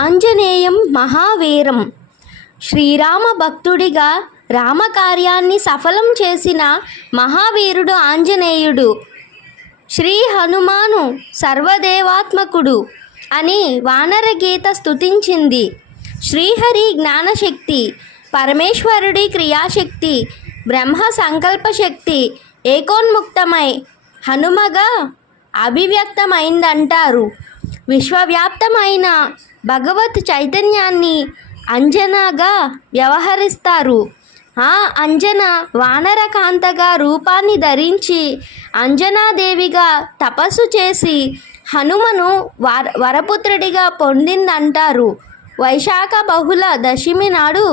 ఆంజనేయం మహావీరం. శ్రీరామ భక్తుడిగా రామకార్యాన్ని సఫలం చేసిన మహావీరుడు ఆంజనేయుడు. శ్రీ హనుమాను సర్వదేవాత్మకుడు అని వానరగీత స్థుతించింది శ్రీహరి జ్ఞానశక్తి పరమేశ్వరుడి క్రియాశక్తి బ్రహ్మ సంకల్పశక్తి ఏకోన్ముక్తమై హనుమగా అభివ్యక్తమైందంటారు. విశ్వవ్యాప్తమైన భగవత్ చైతన్యాన్ని అంజనాగా వ్యవహరిస్తారు. ఆ అంజన వానరకాంతగా రూపాన్ని ధరించి అంజనాదేవిగా తపస్సు చేసి హనుమను వర వరపుత్రుడిగా పొందిందంటారు. వైశాఖ బహుళ దశమి నాడు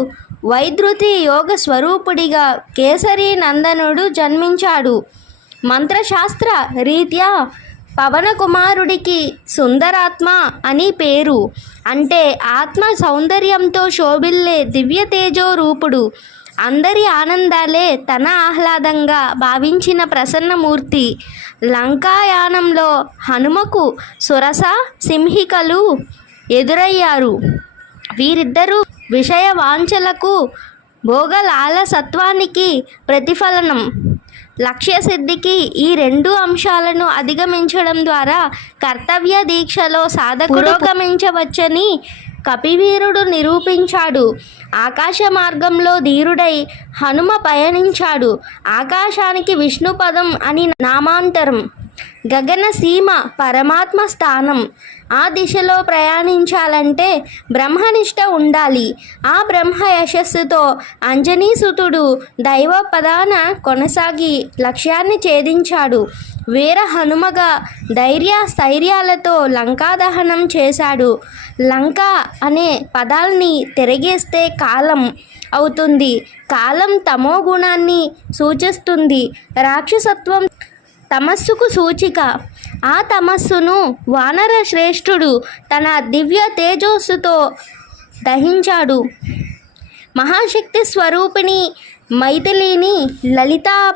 వైద్రుతి యోగ స్వరూపుడిగా కేసరి నందనుడు జన్మించాడు. మంత్రశాస్త్ర రీత్యా పవన కుమారుడికి సుందరాత్మ అని పేరు. అంటే ఆత్మ సౌందర్యంతో శోభిల్లే దివ్య తేజో రూపుడు. అందరి ఆనందాలే తన ఆహ్లాదంగా భావించిన ప్రసన్నమూర్తి. లంకాయానంలో హనుమకు సురస సింహికలు ఎదురయ్యారు. వీరిద్దరూ విషయ వాంఛలకు భోగలాలసత్వానికి ప్రతిఫలనం. లక్ష్య సిద్ధికి ఈ రెండు అంశాలను అధిగమించడం ద్వారా కర్తవ్య దీక్షలో సాధకుడు పురోగమించవచ్చని కపివీరుడు నిరూపించాడు. ఆకాశ మార్గంలో ధీరుడై హనుమ పయనించాడు. ఆకాశానికి విష్ణుపదం అని నామాంతరం గగన సీమ పరమాత్మ స్థానం. ఆ దిశలో ప్రయాణించాలంటే బ్రహ్మనిష్ట ఉండాలి. ఆ బ్రహ్మ యశస్సుతో అంజనీసుతుడు దైవ పదాన కొనసాగి లక్ష్యాన్ని ఛేదించాడు. వీర హనుమగా ధైర్య స్థైర్యాలతో లంకాదహనం చేశాడు. లంక అనే పదాల్ని తిరిగేస్తే కాలం అవుతుంది. కాలం తమో గుణాన్ని సూచిస్తుంది. రాక్షసత్వం తమస్సుకు సూచిక. ఆ తమస్సును వానర శ్రేష్ఠుడు తన దివ్య తేజస్సుతో దహించాడు. మహాశక్తి స్వరూపిణి మైథిలిని లలితా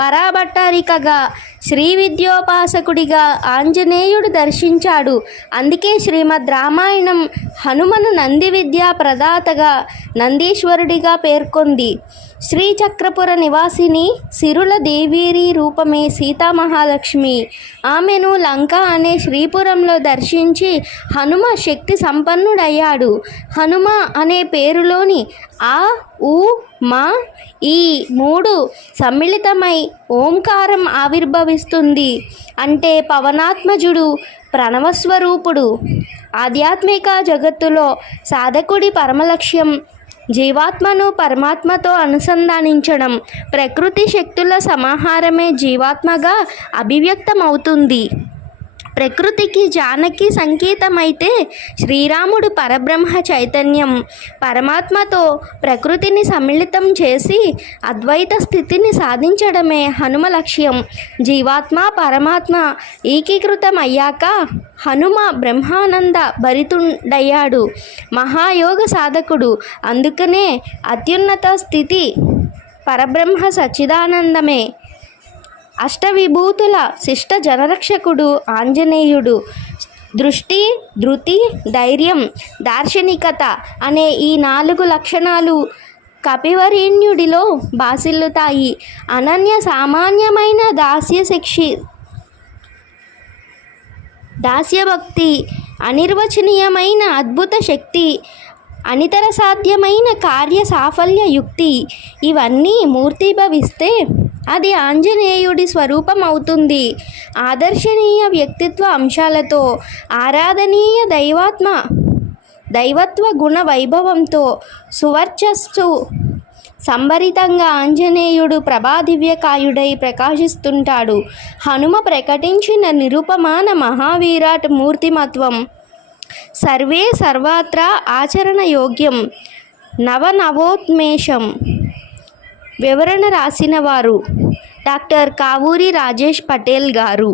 పరాభట్టారికగా శ్రీ విద్యోపాసకుడిగా ఆంజనేయుడు దర్శించాడు. అందుకే శ్రీమద్ రామాయణం హనుమను నంది విద్యా ప్రదాతగా నందీశ్వరుడిగా పేర్కొంది. శ్రీచక్రపుర నివాసిని సిరుల దేవీరి రూపమే సీతామహాలక్ష్మి. ఆమెను లంక అనే శ్రీపురంలో దర్శించి హనుమ శక్తి సంపన్నుడయ్యాడు. హనుమ అనే పేరులోని ఆ ఉ మా ఈ మూడు సమ్మిళితమై ఓంకారం సంభవిస్తుంది అంటే పవనాత్మజుడు ప్రణవస్వరూపుడు. ఆధ్యాత్మిక జగత్తులో సాధకుడి పరమలక్ష్యం జీవాత్మను పరమాత్మతో అనుసంధానించడం ప్రకృతి శక్తుల సమాహారమే జీవాత్మగా అభివ్యక్తమవుతుంది. ప్రకృతికి జానకి సంకేతమైతే శ్రీరాముడు పరబ్రహ్మ చైతన్యం. పరమాత్మతో ప్రకృతిని సమ్మిళితం చేసి అద్వైత స్థితిని సాధించడమే హనుమ లక్ష్యం. జీవాత్మ పరమాత్మ ఏకీకృతం అయ్యాక హనుమ బ్రహ్మానంద భరితుండయ్యాడు. మహాయోగ సాధకుడు. అందుకనే అత్యున్నత స్థితి పరబ్రహ్మ సచ్చిదానందమే. అష్టవిభూతుల శిష్ట జనరక్షకుడు ఆంజనేయుడు. దృష్టి ధృతి ధైర్యం దార్శనికత అనే ఈ నాలుగు లక్షణాలు కపివరేణ్యుడిలో బాసిల్లుతాయి. అనన్య సామాన్యమైన దాస్య శిక్షి దాస్యభక్తి అనిర్వచనీయమైన అద్భుత శక్తి అనితర సాధ్యమైన కార్య సాఫల్య యుక్తి. ఇవన్నీ మూర్తిభవిస్తే అది ఆంజనేయుడి స్వరూపం అవుతుంది ఆదర్శనీయ వ్యక్తిత్వ అంశాలతో ఆరాధనీయ దైవాత్మ దైవత్వ గుణ వైభవంతో సువర్చస్సు సంభరితంగా ఆంజనేయుడు ప్రభాదివ్యకాయుడై ప్రకాశిస్తుంటాడు. హనుమ ప్రకటించిన నిరుపమాన మహావీరాట్ మూర్తిమత్వం సర్వే సర్వత్రా ఆచరణ యోగ్యం నవనవోత్మేషం వివరణ రాసిన వారు డాక్టర్ కావూరి రాజేష్ పటేల్ గారు.